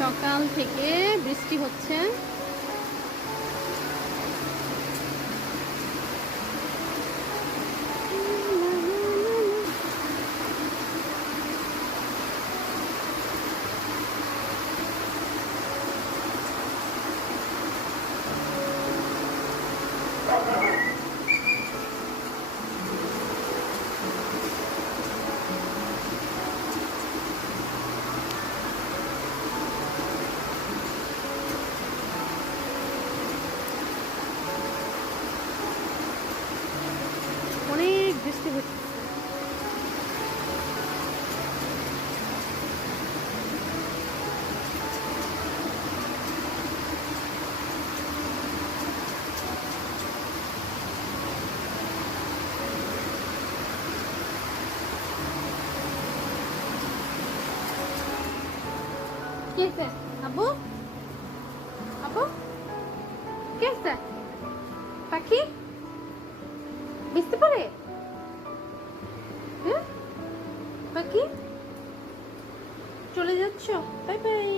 সকাল থেকে বৃষ্টি হচ্ছে। অনেক বৃষ্টি হচ্ছে। কি হয়েছে আব্বু? আব্বু কি হয়েছে? পাখি ভিজতে পারে? হ্যাঁ পাখি, চলে যাচ্ছ? Bye bye.